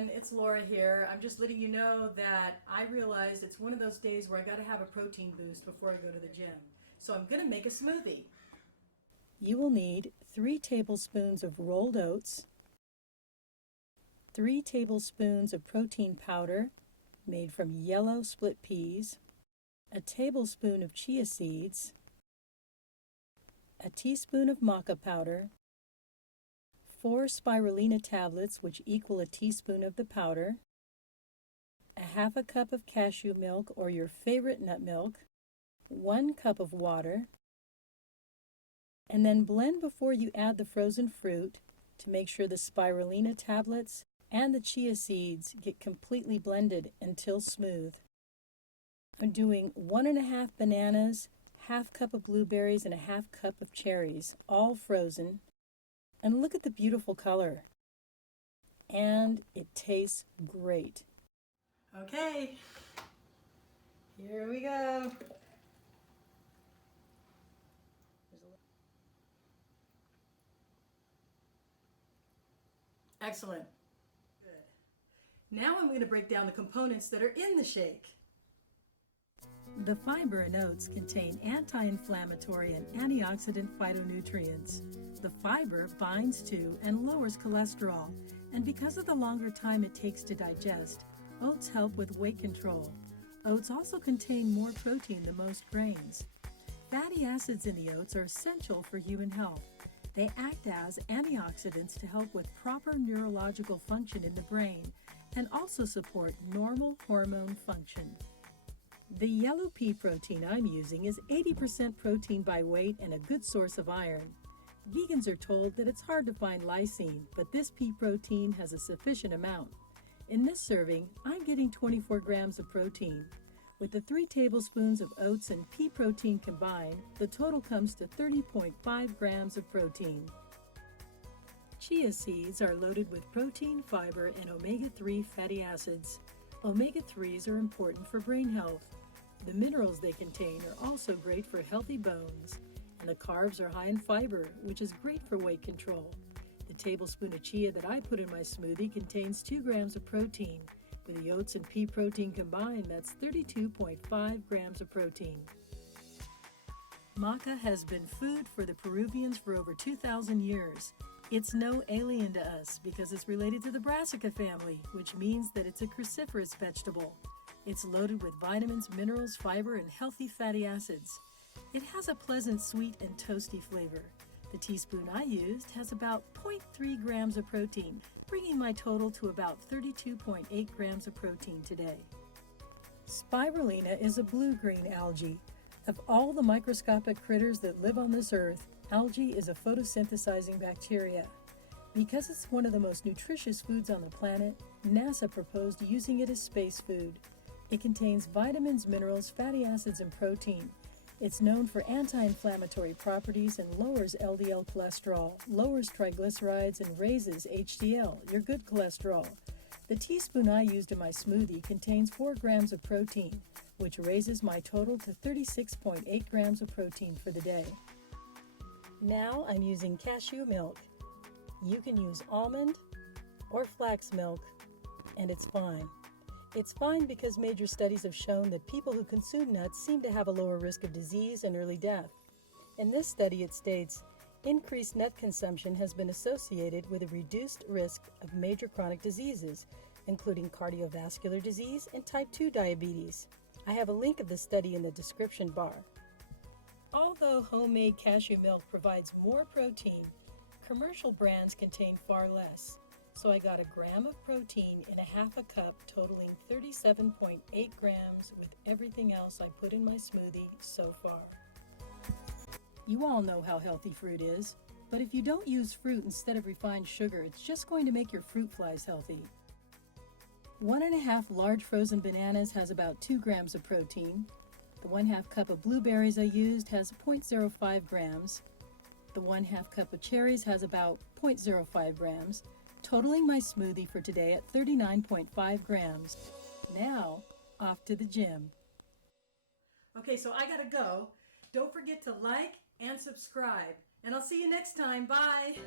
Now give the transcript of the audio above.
everyone, it's Laura here. I'm just letting you know that I realized it's one of those days where I got to have a protein boost before I go to the gym. So I'm going to make a smoothie. You will need 3 tablespoons of rolled oats, 3 tablespoons of protein powder made from yellow split peas, a tablespoon of chia seeds, a teaspoon of maca powder, 4 spirulina tablets, which equal a teaspoon of the powder, a half a cup of cashew milk or your favorite nut milk, 1 cup of water, and then blend before you add the frozen fruit to make sure the spirulina tablets and the chia seeds get completely blended until smooth. I'm doing 1½ bananas, half cup of blueberries, and a half cup of cherries, all frozen. And look at the beautiful color. And it tastes great. Okay, here we go. Excellent. Good. Now I'm going to break down the components that are in the shake. The fiber in oats contain anti-inflammatory and antioxidant phytonutrients. The fiber binds to and lowers cholesterol, and because of the longer time it takes to digest, oats help with weight control. Oats also contain more protein than most grains. Fatty acids in the oats are essential for human health. They act as antioxidants to help with proper neurological function in the brain and also support normal hormone function. The yellow pea protein I'm using is 80% protein by weight and a good source of iron. Vegans are told that it's hard to find lysine, but this pea protein has a sufficient amount. In this serving, I'm getting 24 grams of protein. With the 3 tablespoons of oats and pea protein combined, the total comes to 30.5 grams of protein. Chia seeds are loaded with protein, fiber, and omega-3 fatty acids. Omega-3s are important for brain health. The minerals they contain are also great for healthy bones, and the carbs are high in fiber, which is great for weight control. The tablespoon of chia that I put in my smoothie contains 2 grams of protein. With the oats and pea protein combined, that's 32.5 grams of protein. Maca has been food for the Peruvians for over 2,000 years. It's no alien to us because it's related to the Brassica family, which means that it's a cruciferous vegetable. It's loaded with vitamins, minerals, fiber, and healthy fatty acids. It has a pleasant sweet and toasty flavor. The teaspoon I used has about 0.3 grams of protein, bringing my total to about 32.8 grams of protein today. Spirulina is a blue-green algae. Of all the microscopic critters that live on this earth, algae is a photosynthesizing bacteria. Because it's one of the most nutritious foods on the planet, NASA proposed using it as space food. It contains vitamins, minerals, fatty acids, and protein. It's known for anti-inflammatory properties and lowers LDL cholesterol, lowers triglycerides, and raises HDL, your good cholesterol. The teaspoon I used in my smoothie contains 4 grams of protein, which raises my total to 36.8 grams of protein for the day. Now I'm using cashew milk. You can use almond or flax milk, and it's fine. It's fine because major studies have shown that people who consume nuts seem to have a lower risk of disease and early death. In this study, it states, increased nut consumption has been associated with a reduced risk of major chronic diseases, including cardiovascular disease and type 2 diabetes. I have a link of the study in the description bar. Although homemade cashew milk provides more protein, commercial brands contain far less. So I got 1 gram of protein in a half a cup, totaling 37.8 grams with everything else I put in my smoothie so far. You all know how healthy fruit is, but if you don't use fruit instead of refined sugar, it's just going to make your fruit flies healthy. 1½ large frozen bananas has about 2 grams of protein. The 1/2 cup of blueberries I used has 0.05 grams. The 1/2 cup of cherries has about 0.05 grams. Totaling my smoothie for today at 39.5 grams. Now, off to the gym. Okay, so I gotta go. Don't forget to like and subscribe. And I'll see you next time. Bye.